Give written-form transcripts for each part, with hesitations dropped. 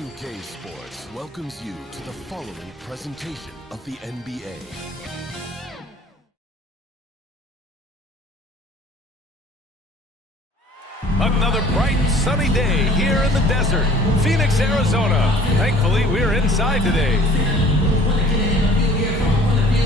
2K Sports welcomes you to the following presentation of the NBA. Another bright, sunny day here in the desert, Phoenix, Arizona. Thankfully, we're inside today.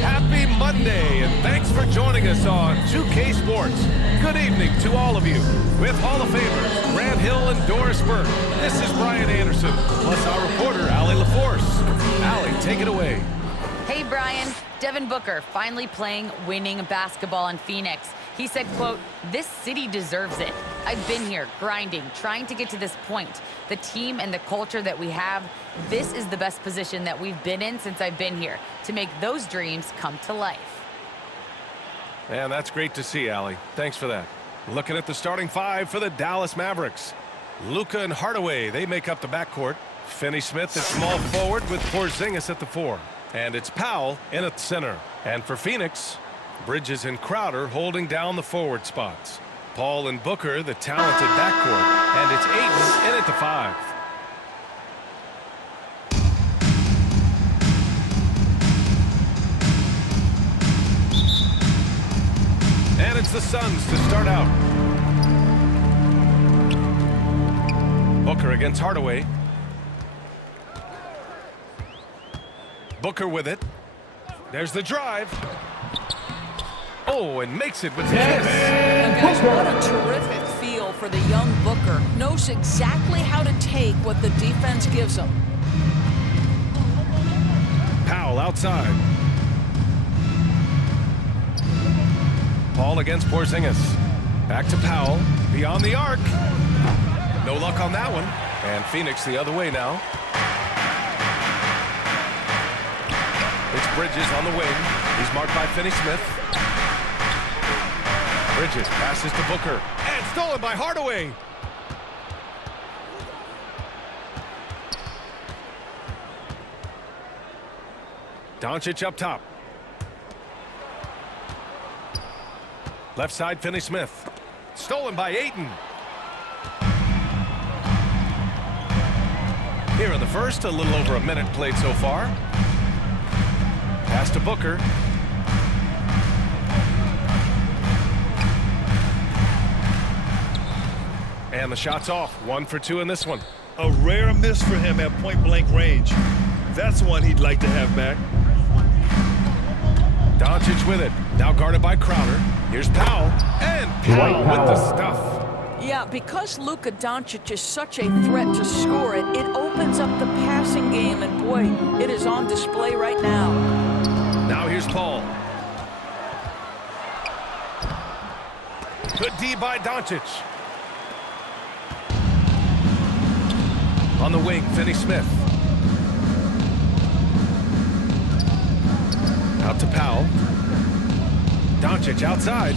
Happy Monday, and thanks for joining us on 2K Sports. Good evening to all of you. With Hall of Famers Grant Hill and Doris Burke, this is Brian Anderson, plus our reporter, Allie LaForce. Allie, take it away. Hey, Brian. Devin Booker finally playing winning basketball in Phoenix. He said, quote, "This city deserves it. I've been here, grinding, trying to get to this point. The team and the culture that we have, this is the best position that we've been in since I've been here, to make those dreams come to life." And that's great to see, Allie. Thanks for that. Looking at the starting five for the Dallas Mavericks. Luka and Hardaway, they make up the backcourt. Finney-Smith at small forward with Porzingis at the 4. And it's Powell in at center. And for Phoenix, Bridges and Crowder holding down the forward spots. Paul and Booker, the talented backcourt. And it's Ayton in at the 5. And it's the Suns to start out. Booker against Hardaway. Booker with it. There's the drive. Oh, and makes it with the kiss. Now, guys, what a terrific feel for the young Booker. Knows exactly how to take what the defense gives him. Powell outside. Paul against Porzingis. Back to Powell. Beyond the arc. No luck on that one. And Phoenix the other way now. It's Bridges on the wing. He's marked by Finney-Smith. Bridges passes to Booker. And stolen by Hardaway. Doncic up top. Left side, Finney-Smith. Stolen by Ayton. Here in the first, a little over a minute played so far. Pass to Booker. And the shot's off. 1 for 2 in this one. A rare miss for him at point-blank range. That's one he'd like to have back. Doncic with it. Now guarded by Crowder. Here's Powell. And Powell with the stuff. Yeah, because Luka Doncic is such a threat to score it, it opens up the passing game, and boy, it is on display right now. Now here's Paul. Good D by Doncic. On the wing, Finney-Smith. Out to Powell. Doncic outside.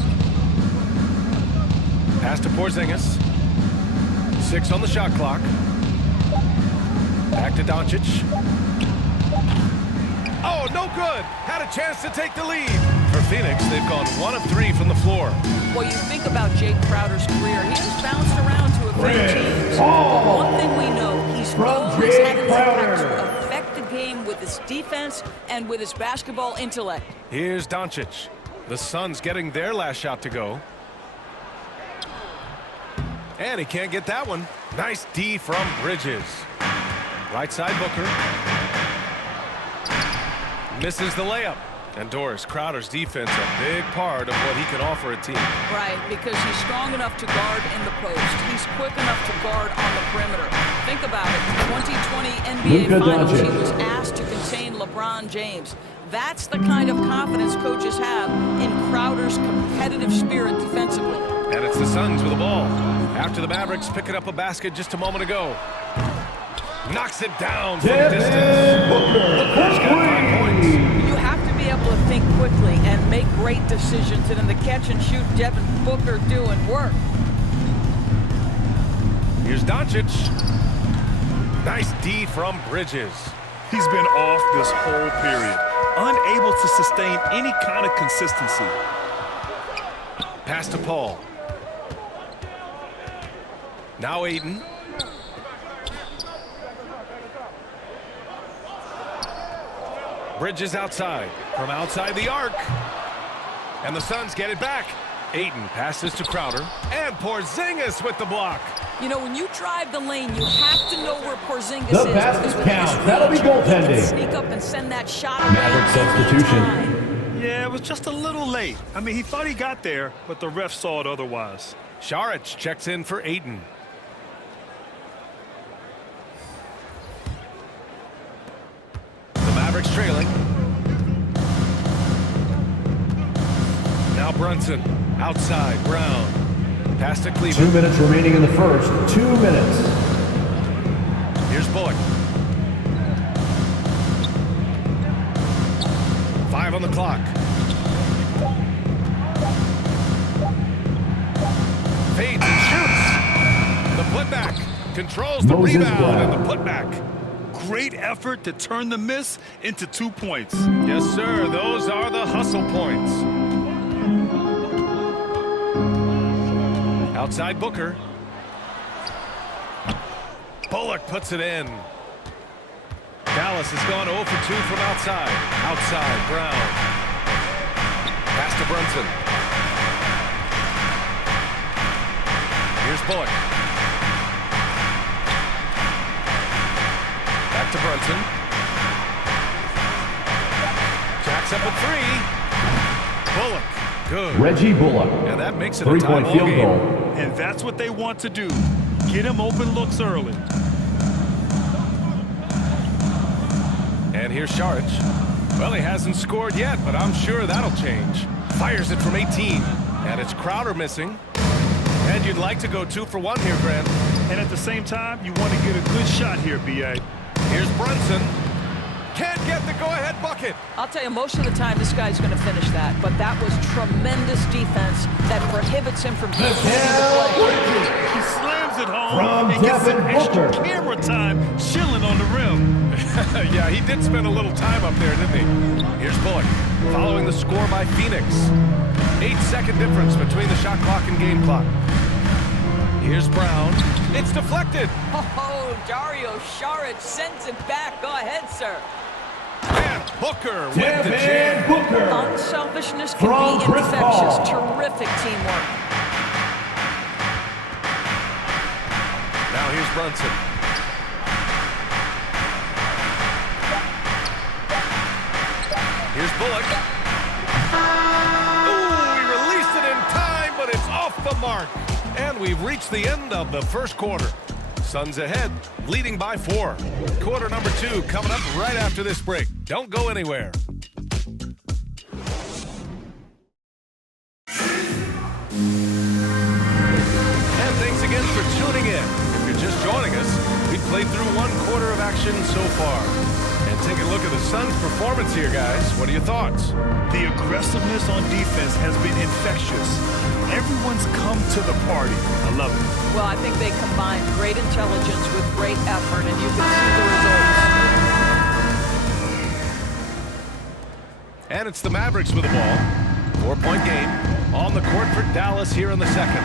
Pass to Porzingis. 6 on the shot clock. Back to Doncic. Oh, no good. Had a chance to take the lead. For Phoenix, they've gone 1 of 3 from the floor. Well, you think about Jake Crowder's career. He has bounced around to a few teams. But one thing we know, he's always had an impact to affect the game with his defense and with his basketball intellect. Here's Doncic. The Suns getting their last shot to go. And he can't get that one. Nice D from Bridges. Right side Booker. Misses the layup. And Doris, Crowder's defense a big part of what he can offer a team. Right, because he's strong enough to guard in the post. He's quick enough to guard on the perimeter. Think about it. 2020 NBA Finals, he was asked to contain LeBron James. That's the kind of confidence coaches have in Crowder's competitive spirit defensively. And it's the Suns with the ball. After the Mavericks picking up a basket just a moment ago. Knocks it down from distance. Booker's got 5 points. You have to be able to think quickly and make great decisions. And in the catch and shoot, Devin Booker doing work. Here's Doncic. Nice D from Bridges. He's been off this whole period. Unable to sustain any kind of consistency. Pass to Paul. Now Ayton. Bridges outside. From outside the arc. And the Suns get it back. Ayton passes to Crowder. And Porzingis with the block. You know, when you drive the lane, you have to know where Porzingis The is. basket Because count. with That'll be his reach, goaltending. he can sneak up and send that shot away Maverick substitution. anytime. Yeah, it was just a little late. I mean, he thought he got there, but the ref saw it otherwise. Saric checks in for Ayton. The Mavericks trailing. Now Brunson. Outside. Brown. Pass to 2 Cleveland. minutes remaining in the first. 2 minutes. Here's Bullock. 5 on the clock. Fades and shoots. The putback. Controls the Moses rebound Brown. and the putback. Great effort to turn the miss into 2 points. Yes, sir. Those are the hustle points. Outside Booker. Bullock puts it in. Dallas has gone 0 for 2 from outside. Outside, Brown. Pass to Brunson. Here's Bullock. Back to Brunson. Jacks up a 3. Bullock. Good. Reggie Bullock. And that makes it a 3-point tie-ball field game. goal. And that's what they want to do. Get him open looks early. And here's Saric. Well, he hasn't scored yet, but I'm sure that'll change. Fires it from 18. And it's Crowder missing. And you'd like to go 2 for 1 here, Grant. And at the same time, you want to get a good shot here, B.A. Here's Brunson. Can't get the go-ahead bucket. I'll tell you, most of the time this guy's going to finish that, but that was tremendous defense that prohibits him from finishing the play. He slams it home From and gets some Devin extra Booker. camera time chilling on the rim. Yeah, he did spend a little time up there, didn't he? Here's Bullock. Following the score by Phoenix. 8-second difference between the shot clock and game clock. Here's Brown. It's deflected. Oh, Dario Saric sends it back. Go ahead, sir. And Booker with the Devin jam. Booker. Unselfishness From can be Chris infectious. Paul. Terrific teamwork. Now here's Brunson. Here's Bullock. Ooh, he released it in time, but it's off the mark. And we've reached the end of the first quarter. Suns ahead, leading by 4. Quarter number 2 coming up right after this break. Don't go anywhere. And thanks again for tuning in. If you're just joining us, we've played through 1 quarter of action so far. And take a look at the Suns' performance here, guys. What are your thoughts? The aggressiveness on defense has been infectious. Everyone's come to the party. I love it. Well, I think they combined great intelligence with great effort, and you can see the results. And it's the Mavericks with the ball. 4-point game on the court for Dallas here in the second.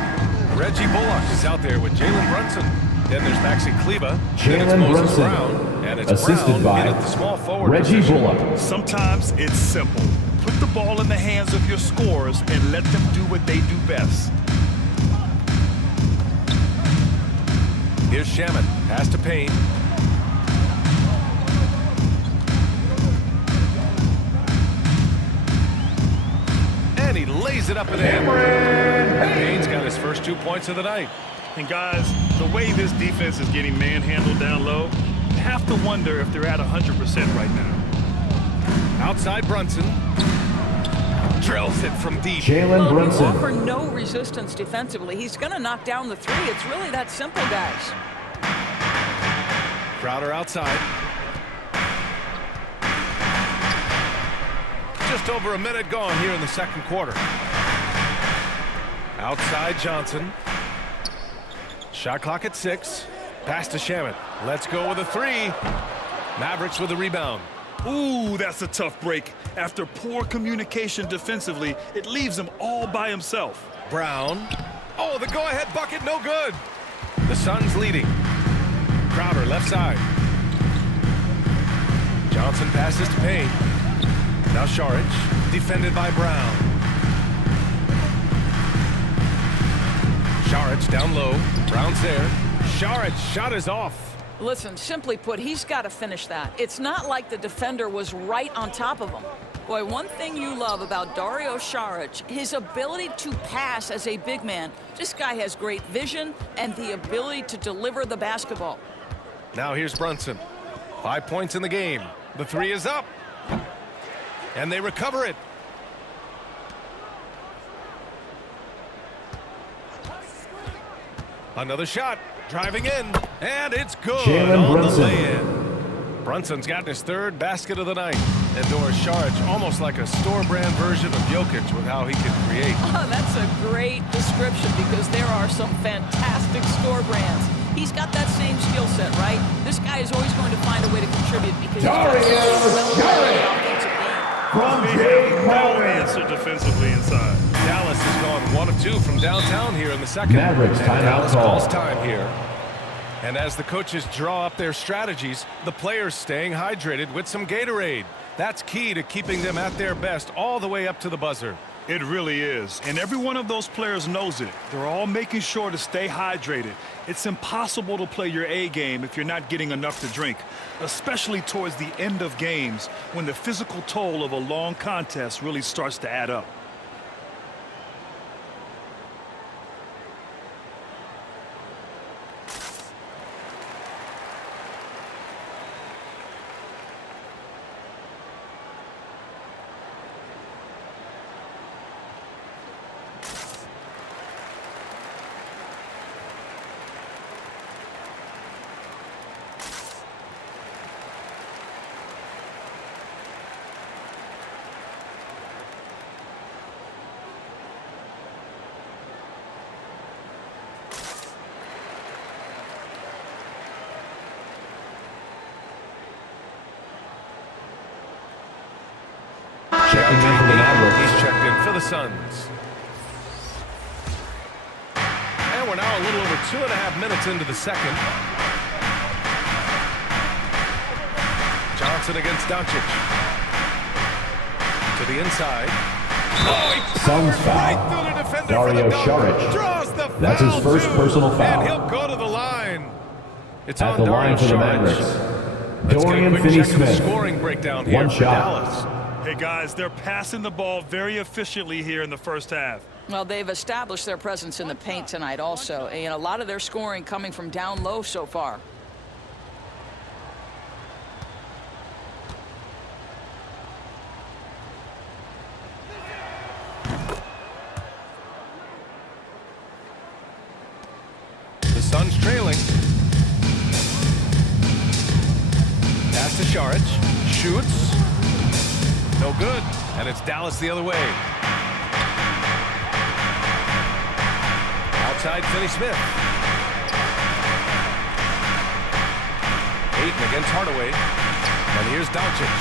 Reggie Bullock is out there with Jalen Brunson. Then there's Maxi Kleba. Then it's Jalen Moses Brunson. Brown. And it's Assisted Brown by in at the small forward Reggie position. Bullock. Sometimes it's simple. Put the ball in the hands of your scorers and let them do what they do best. Here's Shaman. Pass to Payne. And he lays it up and in. Payne's got his first 2 points of the night. And guys, the way this defense is getting manhandled down low, you have to wonder if they're at 100% right now. Outside Brunson. Drills it from deep. Jalen Well, you Brunson. offer no resistance defensively. He's going to knock down the 3. It's really that simple, guys. Crowder outside. Just over a minute gone here in the second quarter. Outside Johnson. Shot clock at 6. Pass to Shaman. Let's go with a 3. Mavericks with the rebound. Ooh, that's a tough break. After poor communication defensively, it leaves him all by himself. Brown. Oh, the go-ahead bucket, no good. The Suns leading. Crowder left side. Johnson passes to Payne. Now Saric, defended by Brown. Saric down low. Brown's there. Saric shot is off. Listen, simply put, he's got to finish that. It's not like the defender was right on top of him. Boy, one thing you love about Dario Saric, his ability to pass as a big man. This guy has great vision and the ability to deliver the basketball. Now here's Brunson. 5 points in the game. The three is up. And they recover it. Another shot. Driving in. And it's good on the lay-in. Brunson's gotten his third basket of the night. And Doris Saric, almost like a store-brand version of Jokic with how he can create. Oh, that's a great description because there are some fantastic store brands. He's got that same skill set, right? This guy is always going to find a way to contribute because Dario Saric from no answer defensively inside. Dallas has gone 1 of 2 from downtown here in the second. Mavericks timeout Dallas call. calls time here. And as the coaches draw up their strategies, the players staying hydrated with some Gatorade. That's key to keeping them at their best all the way up to the buzzer. It really is. And every one of those players knows it. They're all making sure to stay hydrated. It's impossible to play your A game if you're not getting enough to drink, especially towards the end of games when the physical toll of a long contest really starts to add up. Checking in for the Mavericks. He's checked in for the Suns. And we're now a little over 2.5 minutes into the second. Johnson against Doncic. To the inside. Oh, he Suns powers foul. right through the defender Dario for the dunk. Saric. Draws the That's his foul, first too. personal foul. And he'll go to the line. It's At on the Dario line for the Saric. Mavericks, Let's get a Dorian quick check of the Finney-Smith. scoring breakdown here One for shot. Dallas. Hey, guys, they're passing the ball very efficiently here in the first half. Well, they've established their presence in the paint tonight also. And a lot of their scoring coming from down low so far. The Suns trailing. Pass to Saric. Shoots. No good. And it's Dallas the other way. Outside Finney-Smith. Ayton against Hardaway. And here's Doncic.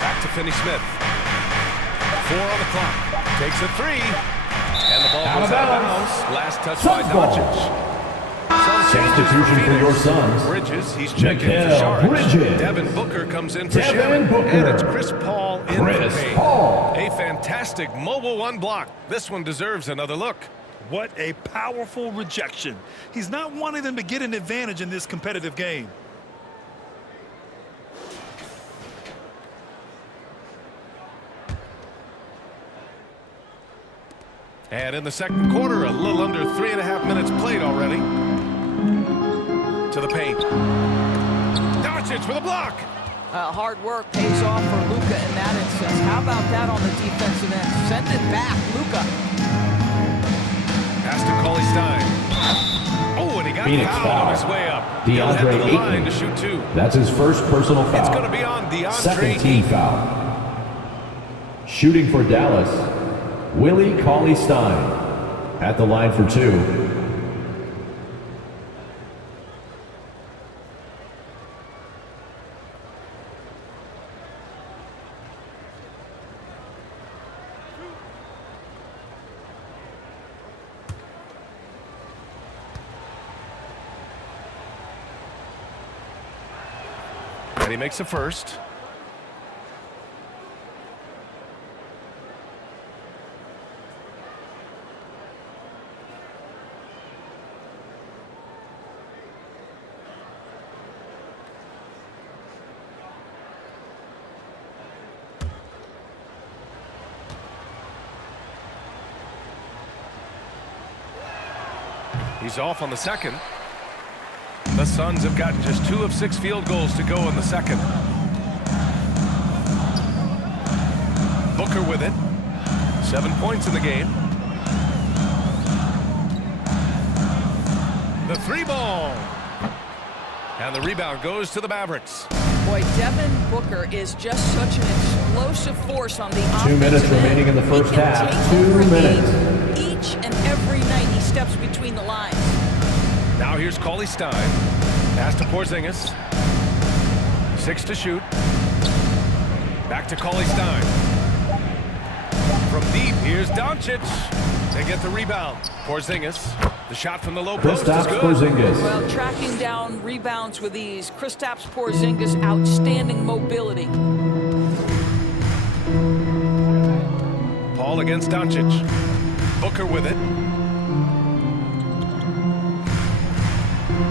Back to Finney-Smith. 4 on the clock. Takes a 3. And the ball Out of goes out of bounds. bounds. Last touch by Suns ball. Doncic. Suns changes Substitution for your Phoenix. Suns. Bridges, he's checking for Mikal Saric. Bridges. Devin Booker comes in for Devin Shannon. Booker. And it's Chris Paul in Chris for Payne. Paul. A fantastic mobile one block. This one deserves another look. What a powerful rejection. He's not wanting them to get an advantage in this competitive game. And in the second quarter, a little under 3.5 minutes played already. To the paint. Doncic with a block. Hard work pays off for Luka in that instance. How about that on the defensive end? Send it back, Luka. Pass to Cauley Stein. Oh, and he got Phoenix fouled foul. on his way up. He'll head DeAndre to the line Ayton. to shoot 2. That's his first personal foul. It's going to be on DeAndre Second team Ayton. foul. Shooting for Dallas, Willie Cauley-Stein. At the line for 2. And he makes a first. He's off on the second. The Suns have gotten just 2 of 6 field goals to go in the second. Booker with it. 7 points in the game. The 3-ball. And the rebound goes to the Mavericks. Boy, Devin Booker is just such an explosive force on the offensive 2 minutes end. remaining in the first He can half. take 2 over a minutes. game each and every night he steps between the lines. Now here's Cauley Stein. Pass to Porzingis. 6 to shoot. Back to Cauley Stein. From deep, here's Doncic. They get the rebound. Porzingis. The shot from the low post is Kristaps good. Porzingis. Well, tracking down rebounds with ease. Kristaps Porzingis, outstanding mobility. Paul against Doncic. Booker with it.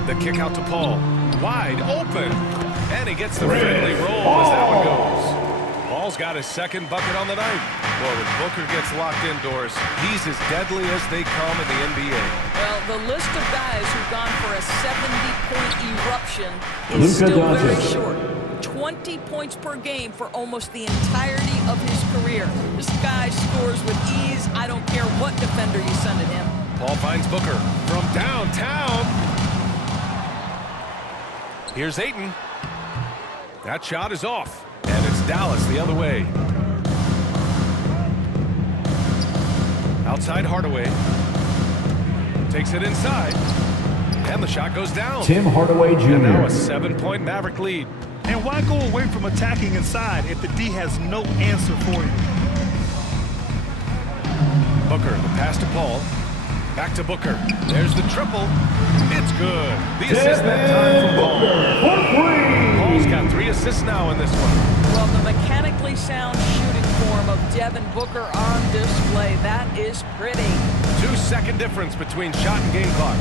The kick out to Paul. Wide open. And he gets the friendly roll as that one goes. Paul's got his second bucket on the night. Boy, when Booker gets locked indoors, he's as deadly as they come in the NBA. Well, the list of guys who've gone for a 70-point eruption is Luka still very Doncic. short. 20 points per game for almost the entirety of his career. This guy scores with ease. I don't care what defender you send at him. Paul finds Booker from downtown. Here's Ayton. That shot is off. And it's Dallas the other way. Outside Hardaway. Takes it inside. And the shot goes down. Tim Hardaway And now a Jr. 7-point Maverick lead. And why go away from attacking inside if the D has no answer for you? Booker, the pass to Paul. Back to Booker. There's the triple. It's good. The assist that time from Paul. Paul's got 3 assists now in this one. Well, the mechanically sound shooting form of Devin Booker on display. That is pretty. 2-second difference between shot and game clock.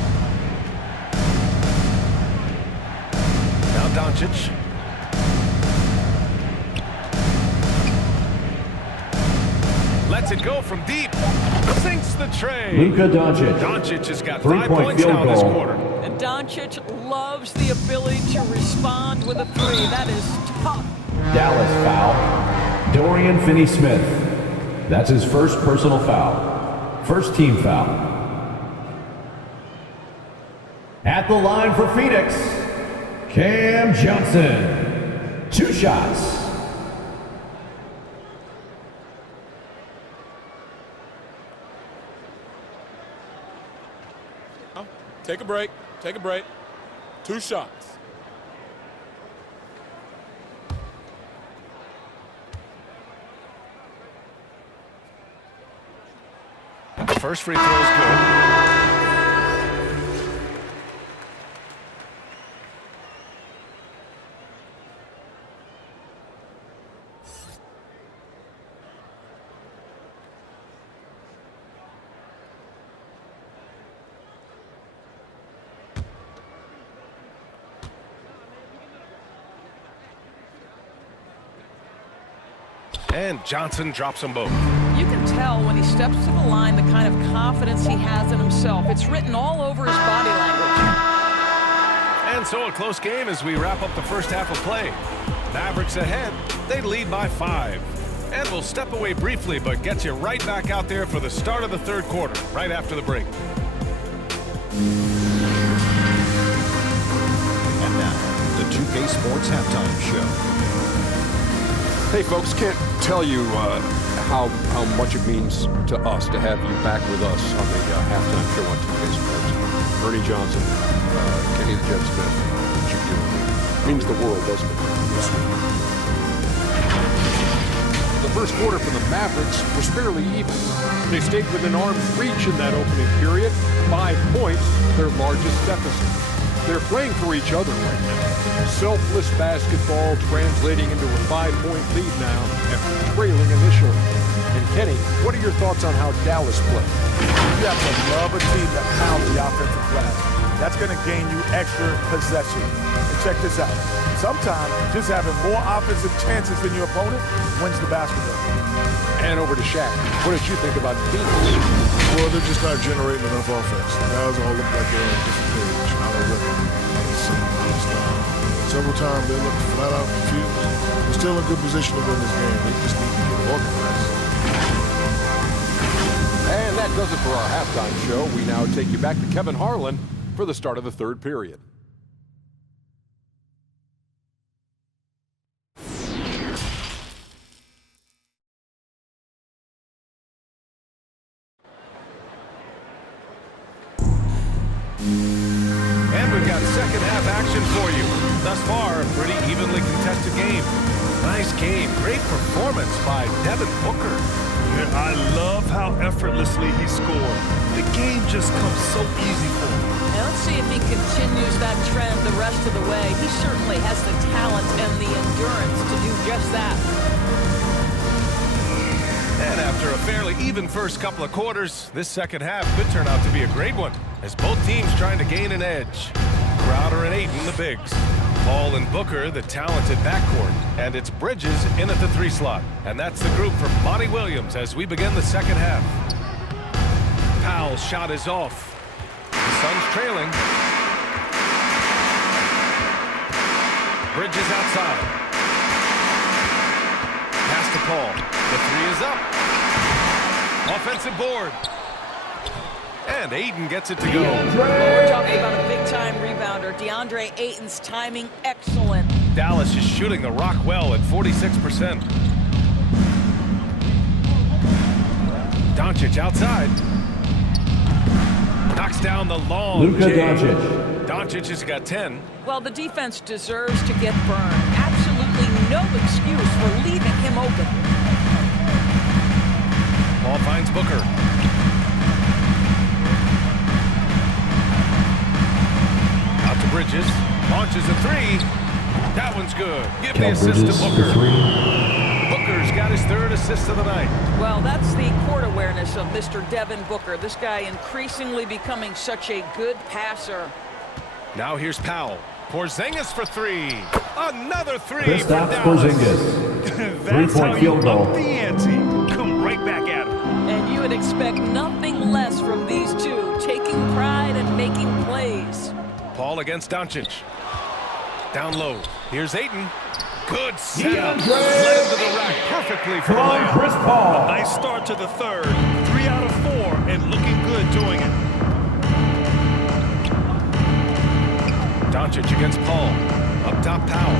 Now Doncic. Lets it go from deep. Sinks the tray. Luka Doncic. Doncic has got 5 3-point points field now this goal. quarter. And Doncic loves the ability to respond with a 3. That is tough. Dallas foul. Dorian Finney-Smith. That's his first personal foul. First team foul. At the line for Phoenix, Cam Johnson. 2 shots. Take a break. Take a break. 2 shots. The first free throw is good. And Johnson drops them both. You can tell when he steps to the line the kind of confidence he has in himself. It's written all over his body language. And so a close game as we wrap up the first half of play. Mavericks ahead. They lead by 5. And we'll step away briefly, but get you right back out there for the start of the third quarter, right after the break. And now, the 2K Sports Halftime Show. Hey, folks, can't tell you how much it means to us to have you back with us on the halftime show on 2K Sports. Ernie Johnson, Kenny the Jet Smith, it means the world, doesn't it? The first quarter for the Mavericks was fairly even. They stayed within arm's reach in that opening period. 5 points, their largest deficit. They're playing for each other right now. Selfless basketball translating into a 5-point lead now after trailing initially. And Kenny, what are your thoughts on how Dallas played? You have to love a team that pounds the offensive glass. That's going to gain you extra possession. And check this out. Sometimes just having more offensive chances than your opponent wins the basketball. And over to Shaq. What did you think about Phoenix? Well, they're just not generating enough offense. The guys all look like they're on a different page, out of rhythm, out of sync, out of style. Several times they look flat out confused. They're still in good position to win this game. They just need to get organized. And that does it for our halftime show. We now take you back to Kevin Harlan for the start of the third period. And we've got second half action for you. Thus far, a pretty evenly contested game. Nice game. Great performance by Devin Booker. Yeah, I love how effortlessly he scored. The game just comes so easy for him. Now let's see if he continues that trend the rest of the way. He certainly has the talent and the endurance to do just that. And after a fairly even first couple of quarters, this second half could turn out to be a great one, as both teams trying to gain an edge. Crowder and Ayton, the bigs. Paul and Booker, the talented backcourt. And it's Bridges in at the 3 slot. And that's the group for Monty Williams as we begin the second half. Powell's shot is off. The Suns trailing. Bridges outside. Pass to Paul. The 3 is up. Offensive board. And Ayton gets it to go. We're talking about a big-time rebounder. DeAndre Ayton's timing excellent. Dallas is shooting the rock well at 46%. Doncic outside. Knocks down the long Luka J. Doncic. Doncic has got 10. Well, the defense deserves to get burned. Absolutely no excuse for leaving him open. Paul finds Booker. Out to Bridges. Launches a 3. That one's good. Give the assist to Booker. Booker's got his 3rd assist of the night. Well, that's the court awareness of Mr. Devin Booker. This guy increasingly becoming such a good passer. Now here's Powell. Porzingis for 3. Another 3 for Kristaps Dallas. Porzingis. That's how 3-point you field goal. up the ante. Come right back at him. And you would expect nothing less from these two, taking pride and making plays. Paul against Doncic. Down low. Here's Ayton. Good setup. DeAndre Led to the rack perfectly for the From layup. Chris Paul. Nice start to the third. 3 out of 4 and looking good doing it. Doncic against Paul. Up top, Powell.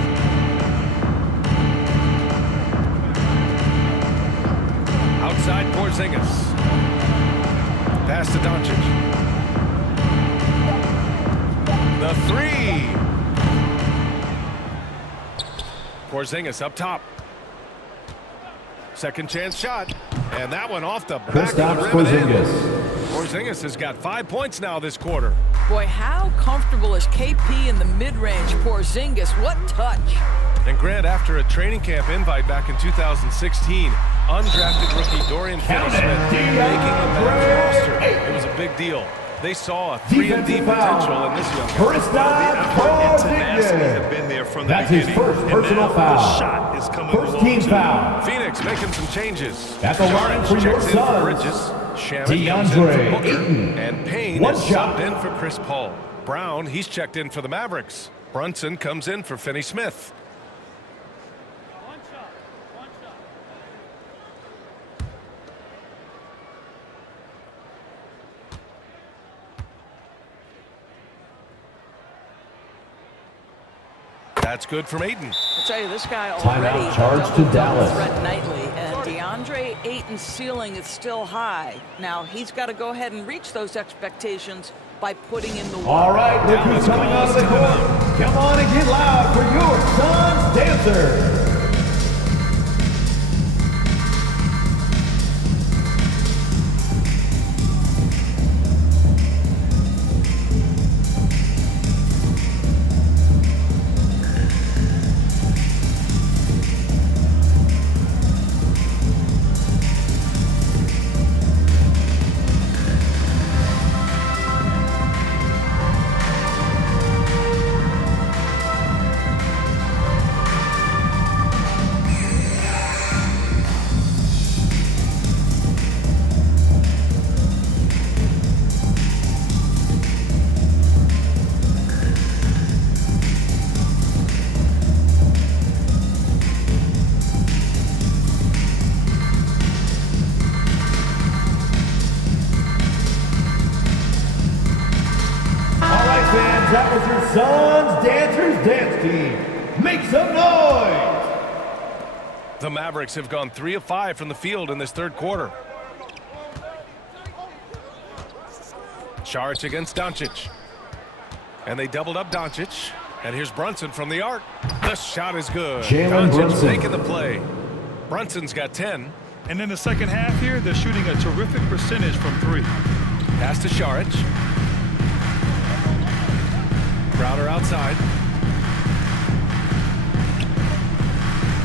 Outside, Porzingis. Pass to Doncic. The 3. Porzingis up top. Second chance shot. And that one off the back of the Kristaps rim and in. Porzingis. Porzingis has got 5 points now this quarter. Boy, how comfortable is KP in the mid-range? Porzingis, what touch. And Grant, after a training camp invite back in 2016, undrafted rookie Dorian Finney-Smith making a Mavs roster. It was a big deal. They saw a 3-and-D potential in this young guy. Kristaps Tenacity have Porzingis. been there from the That's his beginning. first And personal now the foul. shot is coming First along, team too. foul. Phoenix making some changes. At the line for your checks in for Suns, Bridges. Shaman comes in for DeAndre Booker. Ayton. And Payne One is shot. subbed in for Chris Paul. Brown, he's checked in for the Mavericks. Brunson comes in for Finney-Smith. That's good from Ayton. I'll tell you, this guy Timeout already charged to Dallas. threat nightly, and DeAndre Ayton's ceiling is still high. Now he's got to go ahead and reach those expectations by putting in the work. All right, look who's coming out of the court. Come on and get loud for your Suns dancer. Rising Suns Dancers Dance Team. Make some noise! The Mavericks have gone 3 of 5 from the field in this third quarter. Saric against Doncic. And they doubled up Doncic. And here's Brunson from the arc. The shot is good. Jalen Doncic Brunson making the play. Brunson's got 10. And in the second half here, they're shooting a terrific percentage from 3. Pass to Saric. Crowder outside.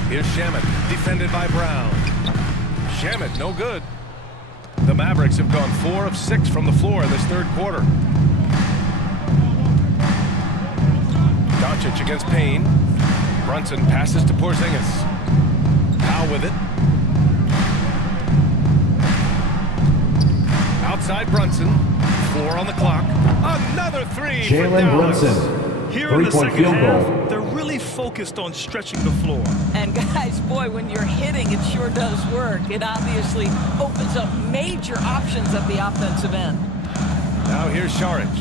Here's Shamet, defended by Brown. Shamet, no good. The Mavericks have gone 4 of 6 from the floor in this third quarter. Doncic against Payne. Brunson passes to Porzingis. Powell with it. Outside Brunson. 4 on the clock. Another 3 for Jalen Dallas. Brunson. Here in the second field half, goal. they're really focused on stretching the floor. And guys, boy, when you're hitting, it sure does work. It obviously opens up major options at the offensive end. Now here's Saric.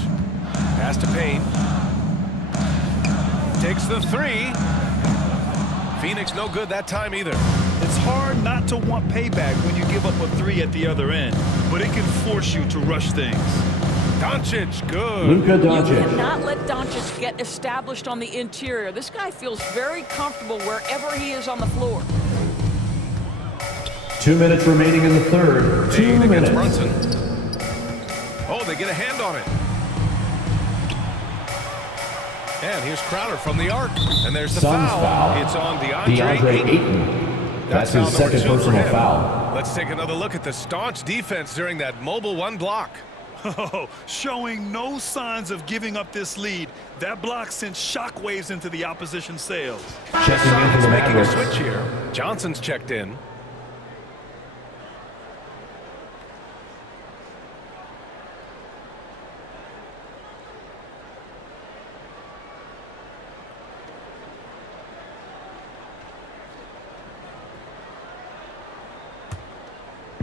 Pass to Payne. Takes the 3. Phoenix no good that time either. It's hard not to want payback when you give up a 3 at the other end, but it can force you to rush things. Doncic, good. Luka You Doncic. cannot let Doncic get established on the interior. This guy feels very comfortable wherever he is on the floor. 2 minutes remaining in the third. 2 Payne minutes. against Brunson. Oh, they get a hand on it. And here's Crowder from the arc. And there's the Suns foul. foul. It's on DeAndre Ayton. That's foul his number second 2 for personal him. foul. Let's take another look at the staunch defense during that mobile 1 block. Oh, showing no signs of giving up this lead. That block sent shockwaves into the opposition sails. Checking in for Suns the making a Mavericks. switch here. Johnson's checked in.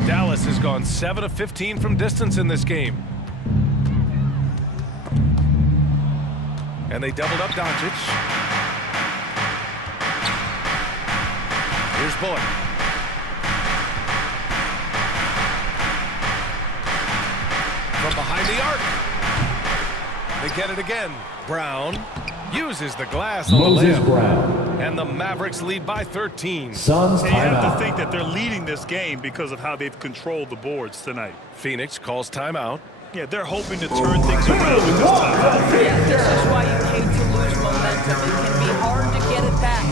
Dallas has gone 7 of 15 from distance in this game. And they doubled up Doncic. Here's Bullock. From behind the arc. They get it again. Brown uses the glass on the Moses layup. Brown. And the Mavericks lead by 13. Suns And you have to timeout. think that they're leading this game because of how they've controlled the boards tonight. Phoenix calls timeout. Yeah, they're hoping to turn things around with this time. Yeah, this is why you hate to lose momentum. It can be hard to get it back.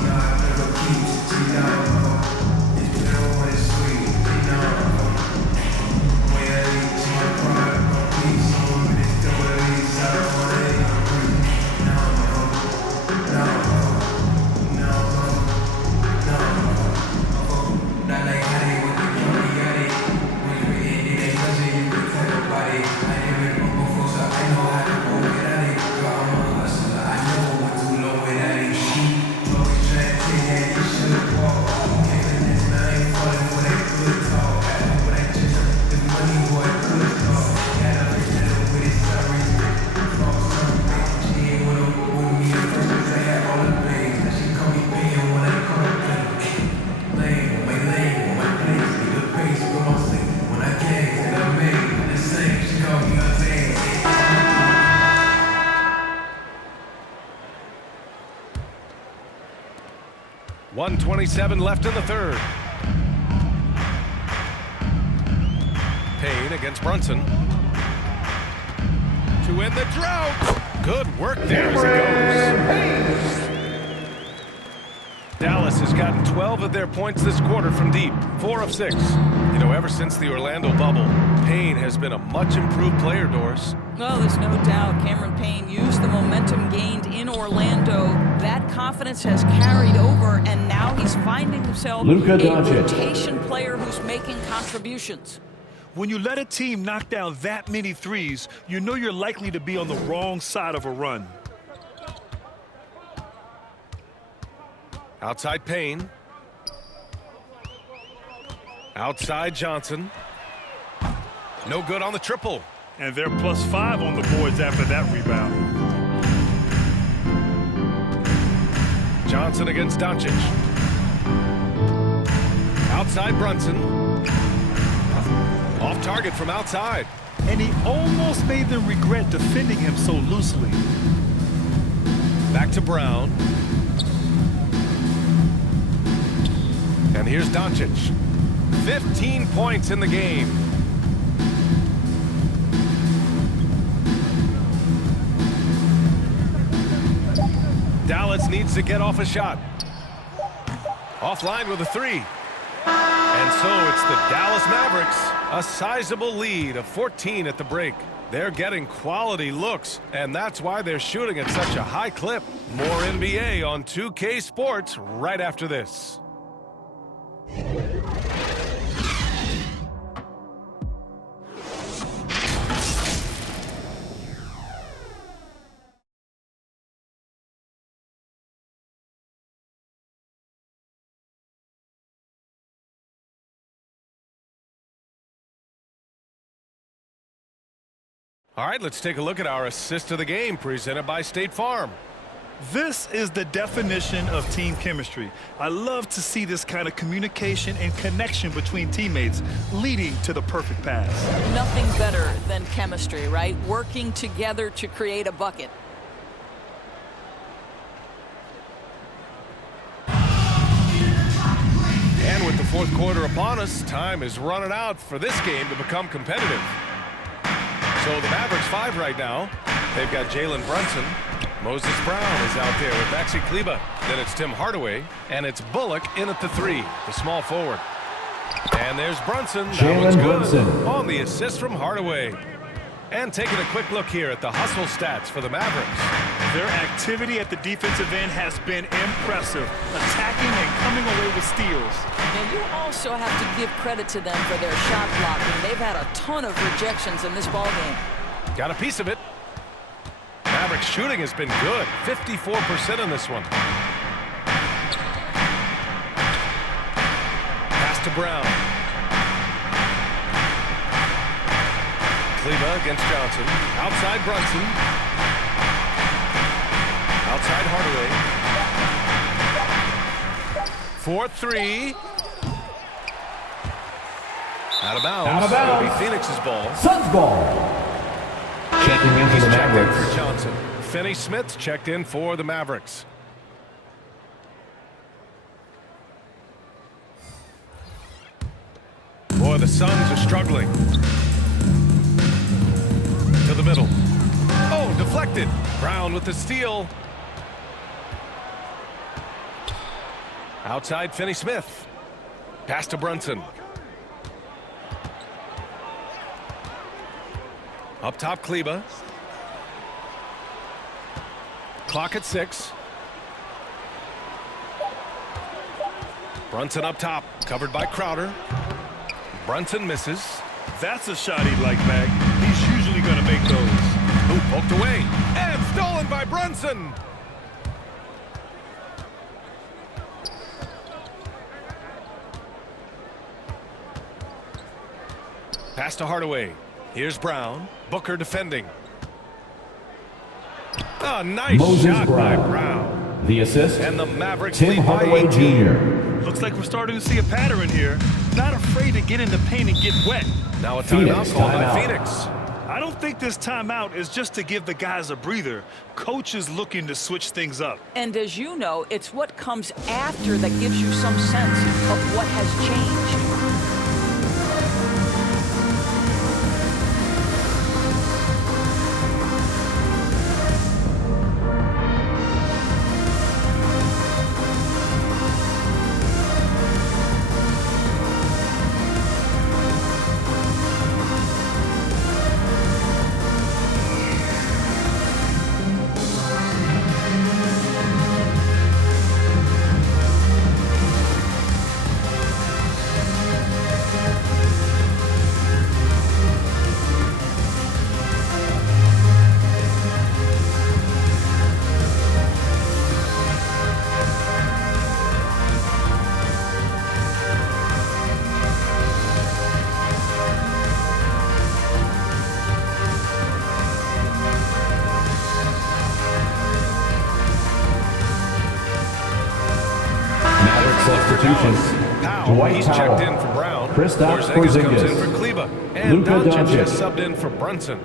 .127 left in the third. Payne against Brunson. To end the drought. Good work there as it goes. Dallas has gotten 12 of their points this quarter from deep. 4 of 6. You know, ever since the Orlando bubble, Payne has been a much improved player, Doris. Well, there's no doubt Cameron Payne used the momentum gained in Orlando. That confidence has carried over, and now he's finding himself Luka a Doncic. rotation player who's making contributions. When you let a team knock down that many threes, you know you're likely to be on the wrong side of a run. Outside Payne. Outside Johnson. No good on the triple. And they're +5 on the boards after that rebound. Brunson against Doncic. Outside Brunson. Off target from outside. And he almost made them regret defending him so loosely. Back to Brown. And here's Doncic. 15 points in the game. Dallas needs to get off a shot. Offline with a three. And so it's the Dallas Mavericks. A sizable lead of 14 at the break. They're getting quality looks, and that's why they're shooting at such a high clip. More NBA on 2K Sports right after this. All right, let's take a look at our assist of the game presented by State Farm. This is the definition of team chemistry. I love to see this kind of communication and connection between teammates leading to the perfect pass. Nothing better than chemistry, right? Working together to create a bucket. And with the fourth quarter upon us, time is running out for this game to become competitive. So the Mavericks 5 right now. They've got Jalen Brunson. Moses Brown is out there with Maxi Kleber. Then it's Tim Hardaway. And it's Bullock in at the 3, the small forward. And there's Brunson. That one's good on the assist from Hardaway. And taking a quick look here at the hustle stats for the Mavericks. Their activity at the defensive end has been impressive, attacking and coming away with steals. And you also have to give credit to them for their shot blocking. They've had a ton of rejections in this ballgame. Got a piece of it. Mavericks shooting has been good. 54% in this one. Pass to Brown. Kleber against Johnson. Outside Brunson. Outside Hardaway. 4-3. Out of bounds. Out of bounds. It'll be Phoenix's ball. Suns ball. Checking in for the Mavericks. For Johnson. Finney Smith checked in for the Mavericks. Boy, the Suns are struggling. To the middle. Oh, deflected. Brown with the steal. Outside Finney Smith. Pass to Brunson. Up top Kleber. Clock at 6. Brunson up top. Covered by Crowder. Brunson misses. That's a shot he'd like back. He's usually going to make those. Ooh, poked away. And stolen by Brunson. Pass to Hardaway. Here's Brown. Booker defending. A nice Moses shot Brown. by Brown. The assist, And the Mavericks Tim lead by Hardaway 18. Jr. Looks like we're starting to see a pattern here. Not afraid to get in the paint and get wet. Now a Phoenix timeout called by timeout. Phoenix. I don't think this timeout is just to give the guys a breather. Coach is looking to switch things up. And as you know, it's what comes after that gives you some sense of what has changed. substitutions. Powell, Dwight he's Powell. checked in for Brown. Kristaps Porzingis comes in Porzingis. for Kleba. And Luka Doncic Doncic. has subbed in for Brunson.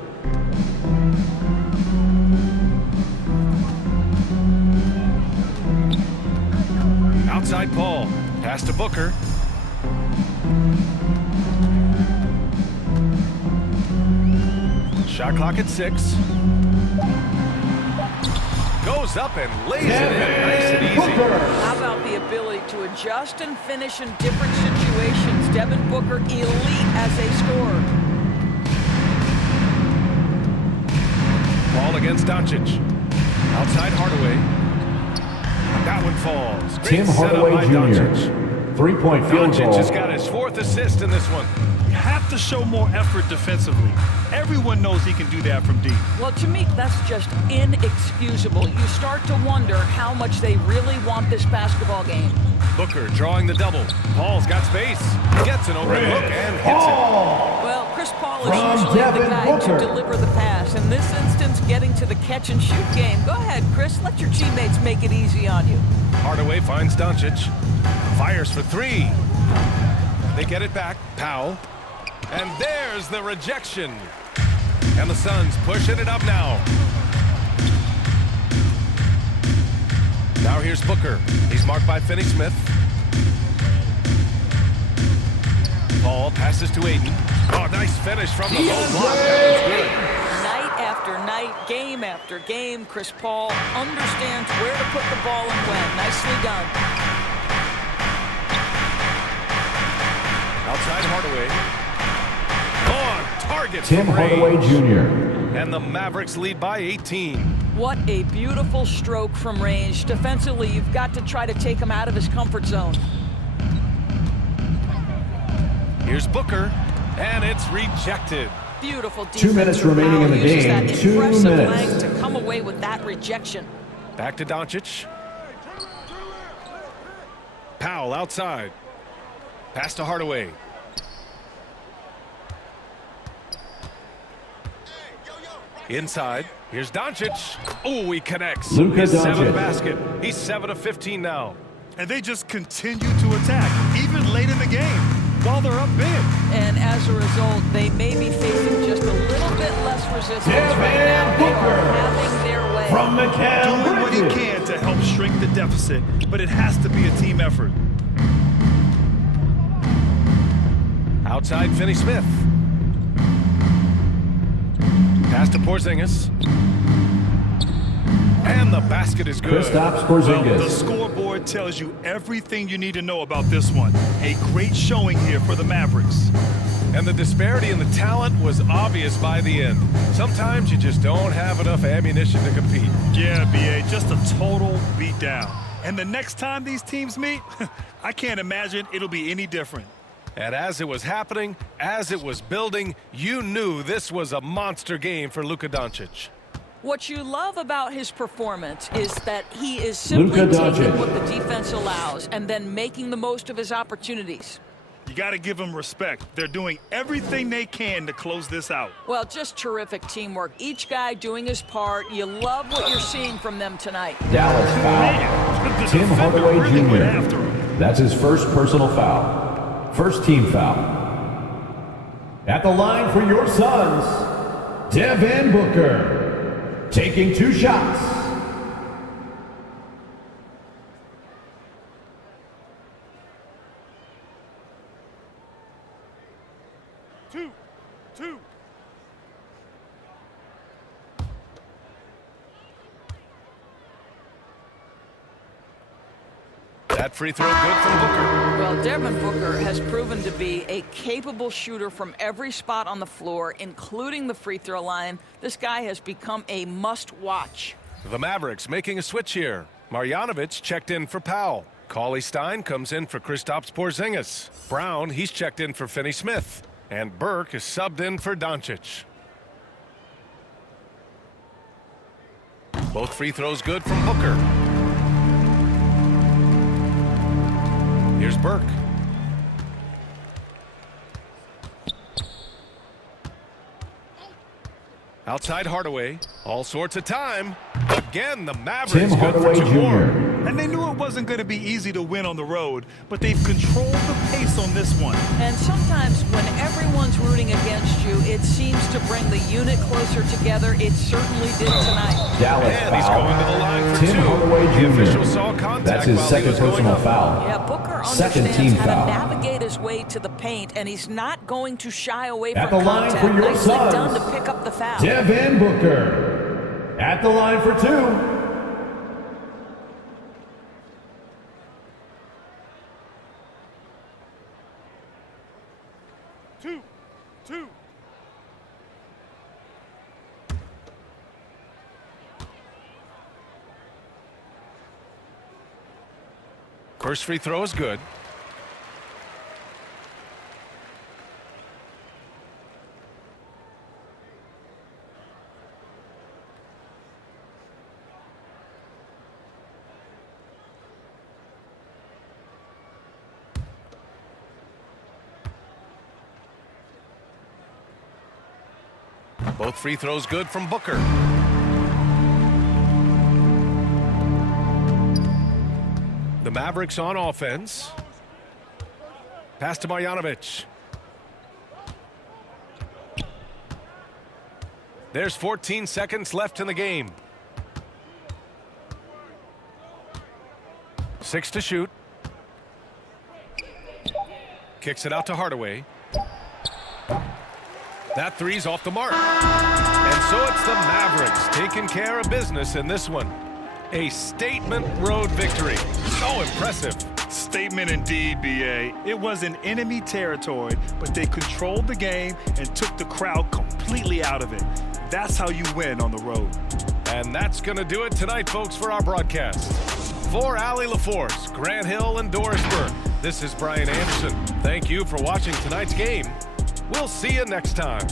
Outside Paul. Pass to Booker. Shot clock at 6. Goes up and lays it in. Nice and easy. How about the ability to adjust and finish in different situations? Devin Booker, elite as a scorer. Ball against Doncic. Outside Hardaway. That one falls. Great Tim setup Hardaway by Jr. Doncic. 3-point field Doncic goal. has got his 4th assist in this one. You have to show more effort defensively. Everyone knows he can do that from deep. Well, to me, that's just inexcusable. You start to wonder how much they really want this basketball game. Booker drawing the double. Paul's got space. Gets an open look and hits it. Well, Chris Paul is From usually Devin the guy Booker. to deliver the pass. In this instance, getting to the catch-and-shoot game. Go ahead, Chris. Let your teammates make it easy on you. Hardaway finds Doncic. Fires for 3. They get it back. Powell. And there's the rejection. And the Suns pushing it up now. Now here's Booker. He's marked by Finney-Smith. Paul passes to Aiden. Oh, nice finish from the low block. That was good. Night after night, game after game, Chris Paul understands where to put the ball and when. Nicely done. Outside Hardaway. On target. Tim from range. Hardaway Jr. And the Mavericks lead by 18. What a beautiful stroke from range. Defensively, you've got to try to take him out of his comfort zone. Here's Booker, and it's rejected. Beautiful defense. 2 minutes remaining in the Uses game. that 2 impressive minutes. length to come away with that rejection. Back to Doncic. Powell outside. Pass to Hardaway. Inside. Here's Doncic. Oh, he connects. Luka His 7th Doncic. basket. He's 7 of 15 now. And they just continue to attack, even late in the game, while they're up big. And as a result, they may be facing just a little bit less resistance Devin right now. They Booker. are having their way. From McCann Doing what he Bridges. can to help shrink the deficit, but it has to be a team effort. Outside Finney-Smith. Pass to Porzingis. And the basket is good. Kristaps Well, the Porzingis. scoreboard tells you everything you need to know about this one. A great showing here for the Mavericks. And the disparity in the talent was obvious by the end. Sometimes you just don't have enough ammunition to compete. Yeah, B.A., just a total beatdown. And the next time these teams meet, I can't imagine it'll be any different. And as it was happening, as it was building, you knew this was a monster game for Luka Doncic. What you love about his performance is that he is simply Luka Doncic. taking what the defense allows and then making the most of his opportunities. You got to give them respect. They're doing everything they can to close this out. Well, just terrific teamwork. Each guy doing his part. You love what you're seeing from them tonight. Dallas foul. The Tim defender Hardaway really went after Jr. him. That's his first personal foul. First team foul. At the line for your Suns, Devin Booker. Taking 2 shots. Two. That free throw good from Booker. Well, Devin Booker has proven to be a capable shooter from every spot on the floor, including the free throw line. This guy has become a must-watch. The Mavericks making a switch here. Marjanovic checked in for Powell. Cauley-Stein comes in for Kristaps Porzingis. Brown, he's checked in for Finney-Smith. And Burke is subbed in for Doncic. Both free throws good from Booker. Here's Burke. Outside Hardaway. All sorts of time. Again, the Mavericks Tim good for Hardaway 2 more. Jr. And they knew it wasn't going to be easy to win on the road, but they've controlled the pace on this one. And sometimes when everyone's rooting against you, it seems to bring the unit closer together. It certainly did tonight. Dallas And he's going to the line foul. for Tim 2. Hardaway The official Jr. saw contact That's his while he second was going personal up. foul. Yeah, Booker Second understands team how foul. to navigate his way to the paint, and he's not going to shy away At from the line contact. for your Nicely Suns, done to pick up the foul. Devin Booker. At the line for 2. Two. First free throw is good. Both free throws good from Booker. The Mavericks on offense. Pass to Marjanovic. There's 14 seconds left in the game. 6 to shoot. Kicks it out to Hardaway. That three's off the mark. And so it's the Mavericks taking care of business in this one. A statement road victory. So impressive. Statement indeed, B.A. It was in enemy territory, but they controlled the game and took the crowd completely out of it. That's how you win on the road. And that's going to do it tonight, folks, for our broadcast. For Allie LaForce, Grant Hill, and Doris Burke, this is Brian Anderson. Thank you for watching tonight's game. We'll see you next time.